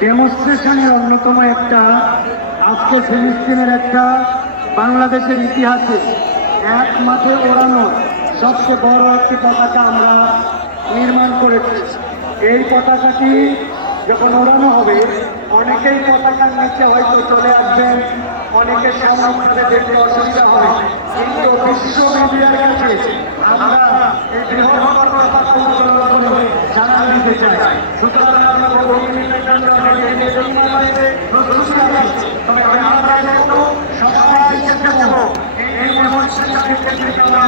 ডেমনস্ট্রেশনের অন্যতম একটা, আজকে ফিলিস্তিনের একটা বাংলাদেশের ইতিহাসে এক মাঠে ওড়ানো সবচেয়ে বড় একটি পতাকা আমরা নির্মাণ করেছি। এই পতাকাটি যখন ওড়ানো হবে, অনেকেই পতাকার নিচে হয়তো চলে আসবেন, অনেকের সামনে দেখতে অসুবিধা হয়, কিন্তু বিশ্ব মিডিয়ার কাছে আমরা এই বৃহত্তর পতাকা জানা দিতে চাই। সুতরাং আমরা সবাই চেষ্টা করবো এই ডেমনস্ট্রেশনের ক্ষেত্রে আমরা